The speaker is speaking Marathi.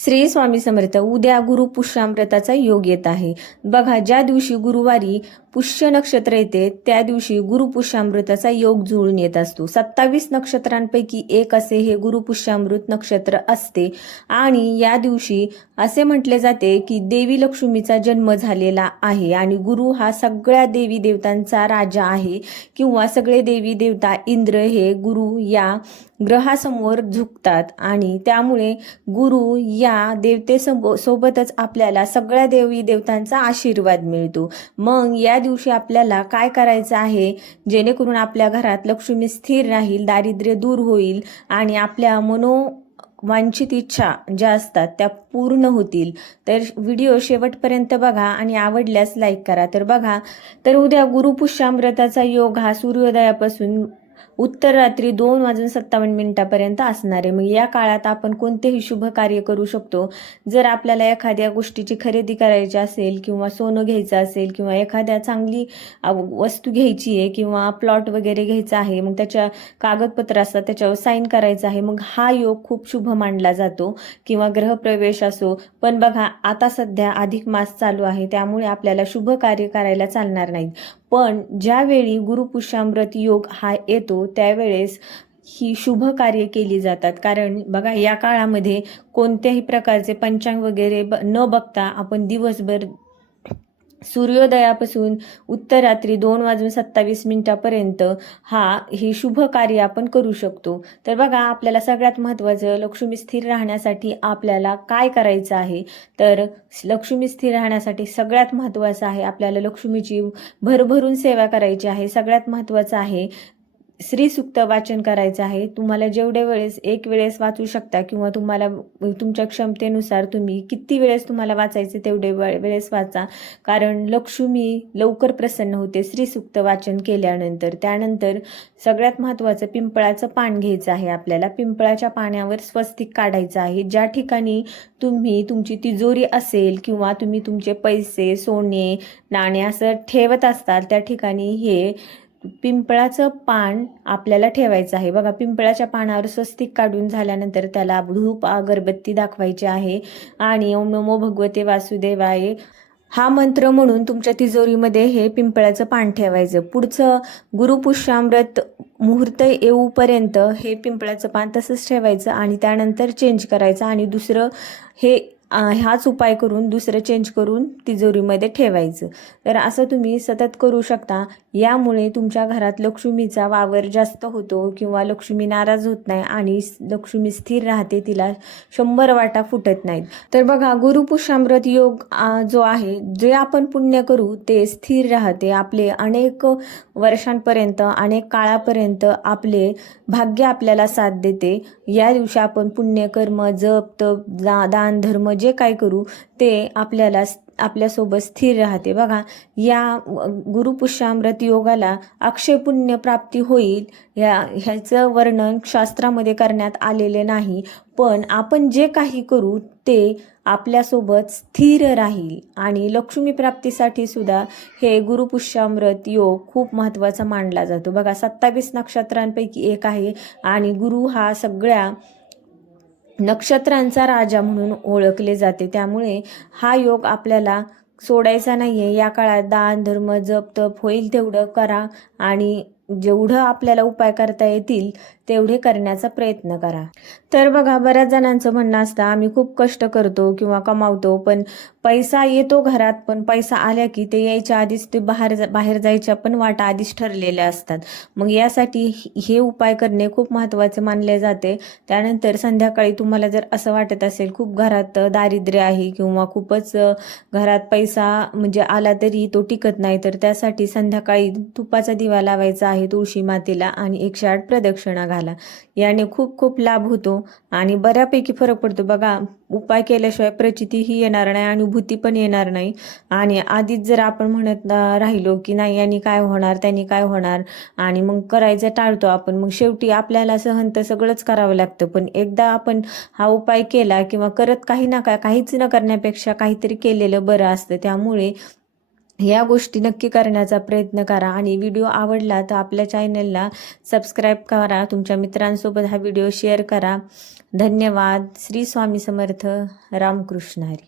श्री स्वामी समर्थ. उद्या गुरु पुष्यामृताचा योग येत आहे. बघा, ज्या दिवशी गुरुवारी पुष्य नक्षत्र येते त्या दिवशी गुरु पुष्यामृताचा योग जुळून येत असतो. 27 नक्षत्रांपैकी एक असे हे गुरु पुष्यामृत नक्षत्र असते आणि या दिवशी असे म्हटले जाते की देवी लक्ष्मीचा जन्म झालेला आहे आणि गुरु हा सगळ्या देवी देवतांचा राजा आहे किंवा सगळे देवी देवता इंद्र हे गुरु या ग्रहासमोर झुकतात आणि त्यामुळे गुरु या सोबतच आपल्याला सगळ्या देवी देवतांचा आशीर्वाद मिळतो. मग या दिवशी आपल्याला काय करायचं आहे जेणेकरून आपल्या घरात लक्ष्मी स्थिर राहील, दारिद्र्य दूर होईल आणि आपल्या वांछित इच्छा ज्या असतात त्या पूर्ण होतील. तर व्हिडिओ शेवटपर्यंत बघा आणि आवडल्यास लाईक करा. तर बघा, तर उद्या गुरुपुष्यामृताचा योग हा सूर्योदयापासून उत्तर रात्री 2:57 असणार आहे. मग या काळात आपण कोणतेही शुभ कार्य करू शकतो. जर आपल्याला एखाद्या गोष्टीची खरेदी करायची असेल किंवा सोनं घ्यायचं असेल किंवा एखाद्या चांगली वस्तू घ्यायची आहे किंवा प्लॉट वगैरे घ्यायचा आहे, मग त्याच्या कागदपत्र असतात त्याच्यावर साईन करायचं आहे, मग हा योग खूप शुभ मानला जातो. किंवा ग्रहप्रवेश असो. पण बघा, आता सध्या अधिक मास चालू आहे त्यामुळे आपल्याला शुभ कार्य करायला चालणार नाहीत. पण ज्यावेळी गुरुपुष्यामृत योग हा येतो त्यावेळेस ही शुभ कार्य केली जातात. कारण बघा, या काळामध्ये कोणत्याही प्रकारचे पंचांग वगैरे न बघता आपण दिवसभर सूर्योदयापासून उत्तर रात्री 2:27 ही शुभ कार्य आपण करू शकतो. तर बघा, आपल्याला सगळ्यात महत्त्वाचं लक्ष्मी स्थिर राहण्यासाठी आपल्याला काय करायचं आहे. तर लक्ष्मी स्थिर राहण्यासाठी सगळ्यात महत्त्वाचं आहे आपल्याला लक्ष्मीची भरभरून सेवा करायची आहे. सगळ्यात महत्त्वाचं आहे श्री सुक्त वाचन करायचं आहे. तुम्हाला जेवढे एक वेळेस वाचू शकता किंवा तुम्हाला तुमच्या क्षमतेनुसार तुम्ही किती वेळेस तुम्हाला वाचायचे तेवढे वेळेस वाचा. कारण लक्ष्मी लवकर प्रसन्न होते श्री सुक्त वाचन केल्यानंतर. त्यानंतर सगळ्यात महत्त्वाचं पिंपळाचं पान घ्यायचं आहे. आपल्याला पिंपळाच्या पाण्यावर स्वस्तिक काढायचं आहे. ज्या ठिकाणी तुमची तिजोरी असेल किंवा तुम्ही तुमचे पैसे, सोने, नाणे असं ठेवत असताल त्या ठिकाणी हे पिंपळाचं पान आपल्याला ठेवायचं आहे. बघा, पिंपळाच्या पानावर स्वस्तिक काढून झाल्यानंतर त्याला धूप अगरबत्ती दाखवायची आहे आणि ओम नमो भगवते वासुदेवाय हा मंत्र म्हणून तुमच्या तिजोरीमध्ये हे पिंपळाचं पान ठेवायचं. पुढचं गुरुपुष्यामृत मुहूर्त येऊपर्यंत हे पिंपळाचं पान तसंच ठेवायचं आणि त्यानंतर चेंज करायचं आणि दुसरं हाच उपाय करून दुसरं चेंज करून तिजोरीमध्ये ठेवायचं. तर असं तुम्ही सतत करू शकता. यामुळे तुमच्या घरात लक्ष्मीचा वावर जास्त होतो किंवा लक्ष्मी नाराज होत नाही आणि लक्ष्मी स्थिर राहते, तिला 100 वाटा फुटत नाहीत. तर बघा, गुरुपुष्यामृत योग जो आहे, जे आपण पुण्य करू ते स्थिर राहते. आपले अनेक वर्षांपर्यंत, अनेक काळापर्यंत आपले भाग्य आपल्याला साथ देते. या दिवशी आपण पुण्यकर्म, जप, तप, दान, धर्म जे काय करू ते आपल्यासोबत स्थिर राहते. बघा, या गुरुपुष्यामृत योगाला अक्षय पुण्य प्राप्ती होईल ह्याचं वर्णन शास्त्रामध्ये करण्यात आलेले नाही. पण आपण जे काही करू ते आपल्यासोबत स्थिर राहील आणि लक्ष्मी प्राप्तीसाठी सुद्धा हे गुरुपुष्यामृत योग खूप महत्त्वाचा मानला जातो. बघा, 27 नक्षत्रांपैकी एक आहे आणि गुरु हा सगळ्या नक्षत्रांचा राजा म्हणून ओळखले जाते. त्यामुळे हा योग आपल्याला सोडायचा नाहीये. या काळात दान, धर्म, जप, तप होईल तेवढं करा आणि जेवढं आपल्याला उपाय करता येतील तेवढे करण्याचा प्रयत्न करा. तर बघा, बऱ्याच जणांचं म्हणणं असतं आम्ही खूप कष्ट करतो किंवा कमावतो पण पैसा येतो घरात, पण पैसा आल्या की ते यायच्या आधीच ते बाहेर जायच्या पण वाटा आधीच ठरलेल्या असतात. मग यासाठी हे उपाय करणे खूप महत्त्वाचे मानले जाते. त्यानंतर संध्याकाळी तुम्हाला जर असं वाटत असेल खूप घरात दारिद्र्य आहे किंवा खूपच घरात पैसा म्हणजे आला तरी तो टिकत नाही, तर त्यासाठी संध्याकाळी तुपाचा दिवा लावायचा आहे तुळशी मातेला आणि 108 प्रदक्षिणा घाला. याने खूप खूप लाभ होतो आणि बऱ्यापैकी फरक पडतो. बघा, उपाय केल्याशिवाय प्रचितीही येणार नाही, अनुभूती पण येणार नाही आणि आधीच जर आपण म्हणत राहिलो की नाही यांनी काय होणार, त्यांनी काय होणार आणि मग करायचं टाळतो आपण, मग शेवटी आपल्याला सहन तर सगळंच करावं लागतं. पण एकदा आपण हा उपाय केला किंवा काहीच न करण्यापेक्षा काहीतरी केलेलं बरं असतं. त्यामुळे या गोष्टी नक्की करण्याचा प्रयत्न करा आणि व्हिडिओ आवडला तर आपल्या चॅनलला सबस्क्राईब करा, तुमच्या मित्रांसोबत हा व्हिडिओ शेअर करा. धन्यवाद. श्री स्वामी समर्थ. रामकृष्ण हरी.